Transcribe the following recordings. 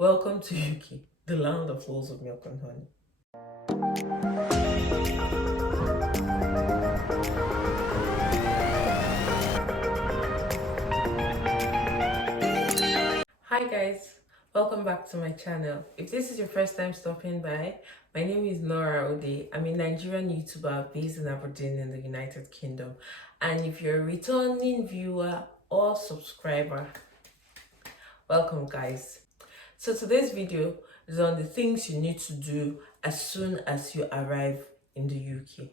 Welcome to UK, the land of flows of milk and honey. Hi guys, welcome back to my channel. If this is your first time stopping by, my name is Nora Ode. I'm a Nigerian YouTuber based in Aberdeen in the United Kingdom. And if you're a returning viewer or subscriber, welcome guys. So today's video is on the things you need to do as soon as you arrive in the UK.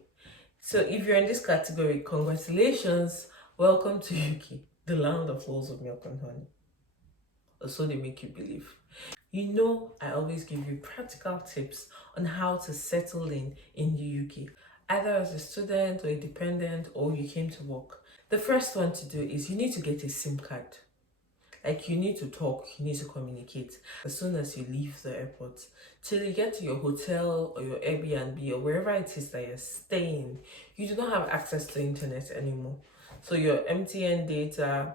So if you're in this category, congratulations, welcome to UK, the land of flows of milk and honey. Or so they make you believe. You know, I always give you practical tips on how to settle in the UK, either as a student or a dependent or you came to work. The first one to do is you need to get a SIM card. Like, you need to talk, you need to communicate as soon as you leave the airport till you get to your hotel or your Airbnb or wherever it is that you're staying. You do not have access to internet anymore. So your MTN data,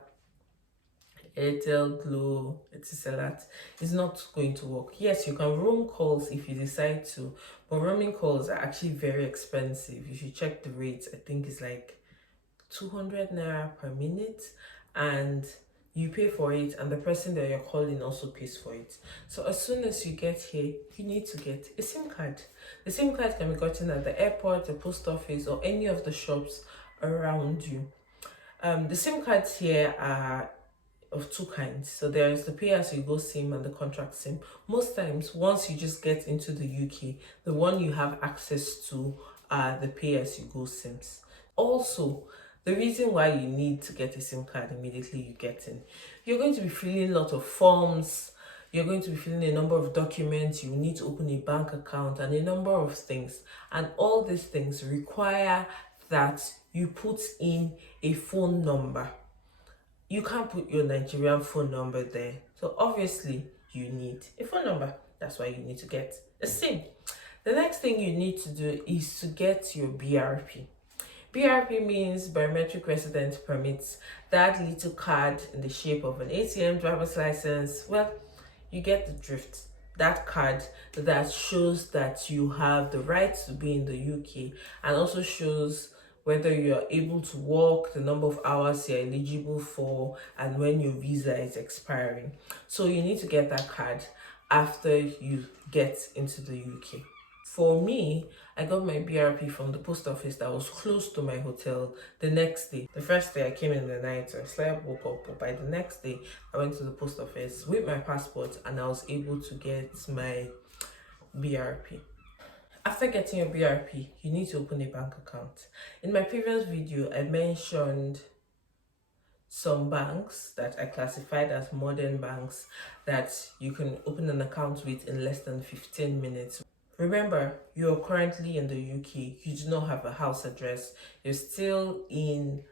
Airtel, Glo, etc. is not going to work. Yes, you can roam calls if you decide to, but roaming calls are actually very expensive. If you check the rates, I think it's like 200 naira per minute, and you pay for it, and the person that you're calling also pays for it. So as soon as you get here, you need to get a SIM card. The SIM card can be gotten at the airport, the post office, or any of the shops around you. The SIM cards here are of two kinds. So there's the pay as you go SIM and the contract SIM. Most times, once you just get into the UK, the one you have access to are the pay as you go SIMs. Also, the reason why you need to get a SIM card immediately you get in, you're going to be filling a lot of forms, you're going to be filling a number of documents, you need to open a bank account and a number of things. And all these things require that you put in a phone number. You can't put your Nigerian phone number there. So obviously you need a phone number. That's why you need to get a SIM. The next thing you need to do is to get your BRP. BRP means biometric resident permits, that little card in the shape of an ATM, driver's license. Well, you get the drift. That card that shows that you have the right to be in the UK and also shows whether you're able to work, the number of hours you're eligible for, and when your visa is expiring. So you need to get that card after you get into the UK. For me, I got my BRP from the post office that was close to my hotel the next day. The first day I came in the night, so I slept, woke up, but by the next day, I went to the post office with my passport and I was able to get my BRP. After getting your BRP, you need to open a bank account. In my previous video, I mentioned some banks that I classified as modern banks that you can open an account with in less than 15 minutes. Remember, you're currently in the UK, you do not have a house address, you're still in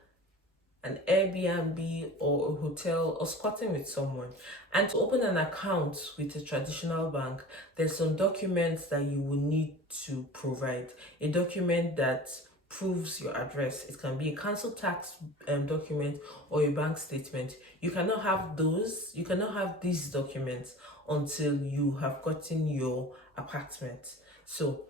an Airbnb or a hotel or squatting with someone. And to open an account with a traditional bank, there's some documents that you will need to provide. A document that proves your address. It can be a council tax document or a bank statement. You cannot have these documents until you have gotten your apartment. So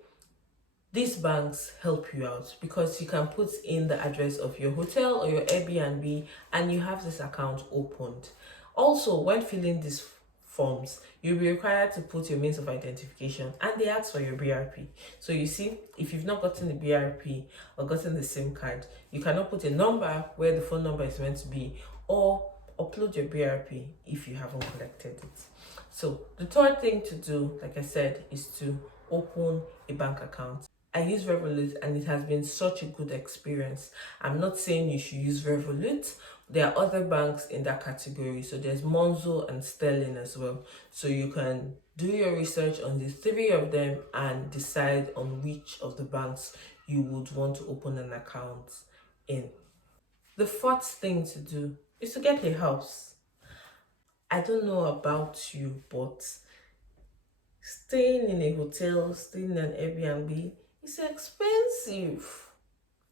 these banks help you out because you can put in the address of your hotel or your Airbnb and you have this account opened. Also, when filling these forms, you'll be required to put your means of identification and they ask for your BRP. So you see, if you've not gotten the BRP or gotten the SIM card, you cannot put a number where the phone number is meant to be or upload your BRP if you haven't collected it. So the third thing to do, like I said, is to open a bank account. I use Revolut and it has been such a good experience. I'm not saying you should use Revolut. There are other banks in that category. So there's Monzo and Sterling as well. So you can do your research on the three of them and decide on which of the banks you would want to open an account in. The fourth thing to do is to get a house. I don't know about you, but staying in a hotel, staying in an Airbnb, it's expensive.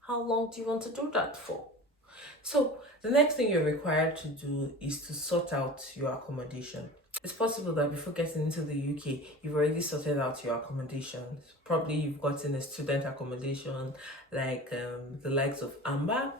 How long do you want to do that for? So the next thing you're required to do is to sort out your accommodation. It's possible that before getting into the UK, you've already sorted out your accommodations. Probably you've gotten a student accommodation like the likes of Amber,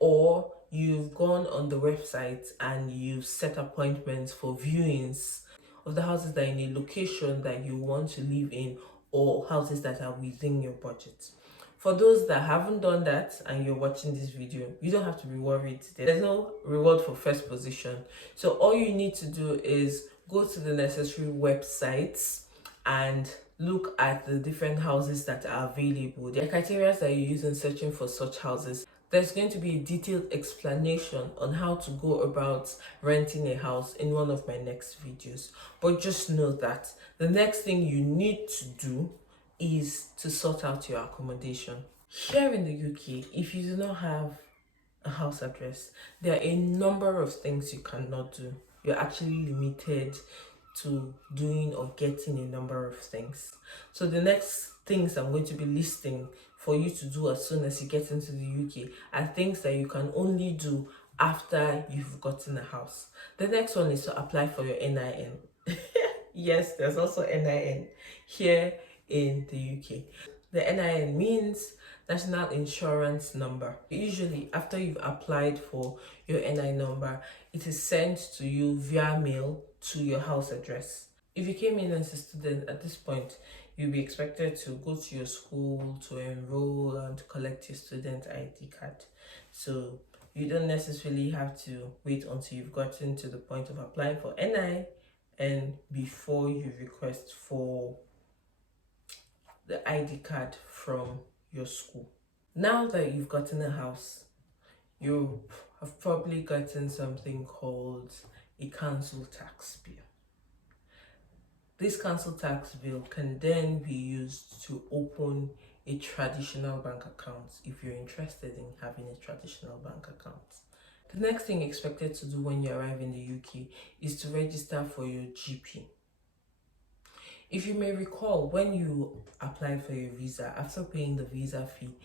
or you've gone on the website and you've set appointments for viewings of the houses that are in a location that you want to live in, or houses that are within your budget. For those that haven't done that and you're watching this video, you don't have to be worried. There's no reward for first position. So all you need to do is go to the necessary websites and look at the different houses that are available. The criteria that you use in searching for such houses. There's going to be a detailed explanation on how to go about renting a house in one of my next videos. But just know that the next thing you need to do is to sort out your accommodation. Here in the UK, if you do not have a house address, there are a number of things you cannot do. You're actually limited to doing or getting a number of things. So the next things I'm going to be listing for you to do as soon as you get into the UK are things that you can only do after you've gotten a house. The next one is to apply for your NIN. Yes, there's also NIN here in the UK. The NIN means National Insurance Number. Usually, after you've applied for your NIN number, it is sent to you via mail to your house address. If you came in as a student at this point, you'll be expected to go to your school to enroll and to collect your student ID card. So you don't necessarily have to wait until you've gotten to the point of applying for NI and before you request for the ID card from your school. Now that you've gotten a house, you have probably gotten something called a council tax bill. This council tax bill can then be used to open a traditional bank account if you're interested in having a traditional bank account. The next thing you're expected to do when you arrive in the UK is to register for your GP. If you may recall, when you applied for your visa, after paying the visa fee,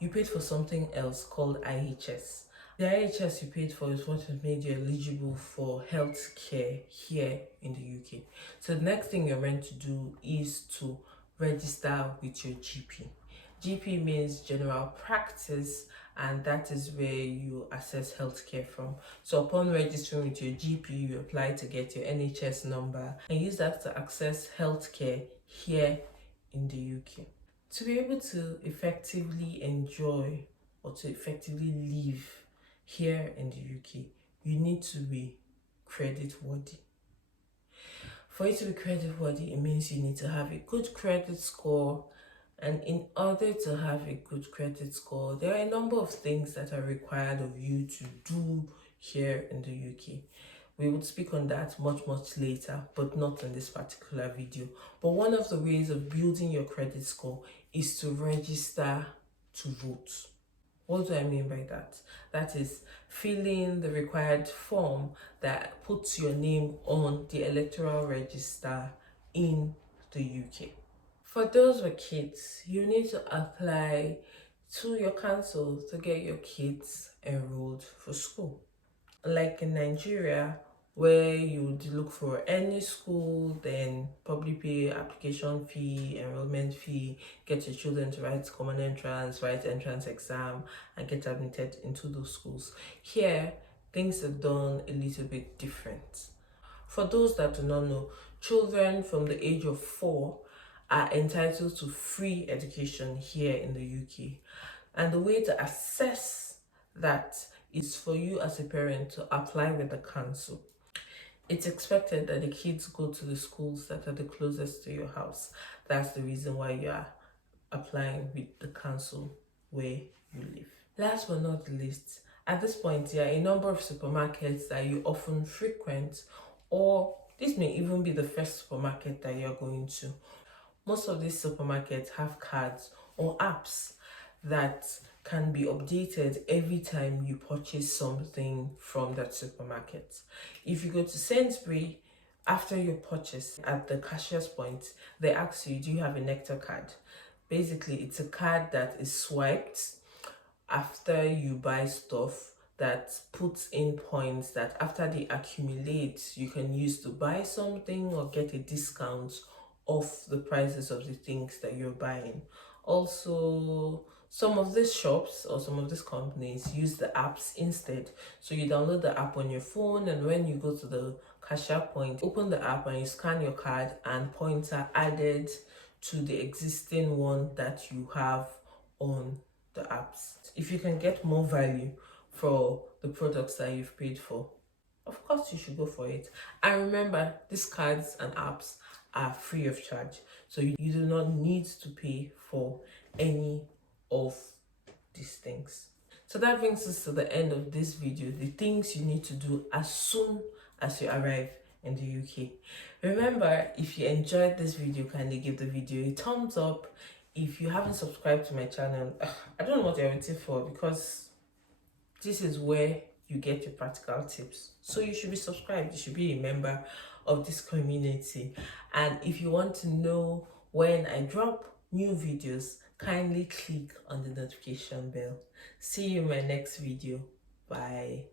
you paid for something else called IHS. The IHS you paid for is what has made you eligible for health care here in the UK. So the next thing you're meant to do is to register with your GP. GP means general practice, and that is where you access healthcare from. So upon registering with your GP, you apply to get your NHS number and use that to access healthcare here in the UK. To be able to effectively enjoy or to effectively live here in the UK, you need to be credit worthy. For you to be credit worthy, it means you need to have a good credit score. And in order to have a good credit score, there are a number of things that are required of you to do here in the UK. We would speak on that much later, but not in this particular video. But one of the ways of building your credit score is to register to vote. What do I mean by that? That is filling the required form that puts your name on the electoral register in the UK. For those with kids, you need to apply to your council to get your kids enrolled for school. Like in Nigeria, where you would look for any school, then probably pay application fee, enrollment fee, get your children to write common entrance, write entrance exam, and get admitted into those schools. Here, things are done a little bit different. For those that do not know, children from the age of 4 are entitled to free education here in the UK. And the way to assess that is for you as a parent to apply with the council. It's expected that the kids go to the schools that are the closest to your house. That's the reason why you are applying with the council where you live. Last but not least, at this point, there are a number of supermarkets that you often frequent, or this may even be the first supermarket that you're going to. Most of these supermarkets have cards or apps that can be updated every time you purchase something from that supermarket. If you go to Sainsbury, after your purchase at the cashier's point, they ask you, do you have a Nectar card? Basically, it's a card that is swiped after you buy stuff that puts in points that after they accumulate, you can use to buy something or get a discount off the prices of the things that you're buying. Also, some of these shops or some of these companies use the apps instead. So you download the app on your phone, and when you go to the cashier point, open the app and you scan your card, and points are added to the existing one that you have on the apps. If you can get more value for the products that you've paid for, of course you should go for it. And remember, these cards and apps are free of charge, so you do not need to pay for any of these things. So that brings us to the end of this video, the things you need to do as soon as you arrive in the UK. Remember, if you enjoyed this video, kindly give the video a thumbs up. If you haven't subscribed to my channel, I don't know what you're waiting for, because this is where you get your practical tips. So you should be subscribed, you should be a member of this community. And if you want to know when I drop new videos, kindly click on the notification bell. See you in my next video. Bye.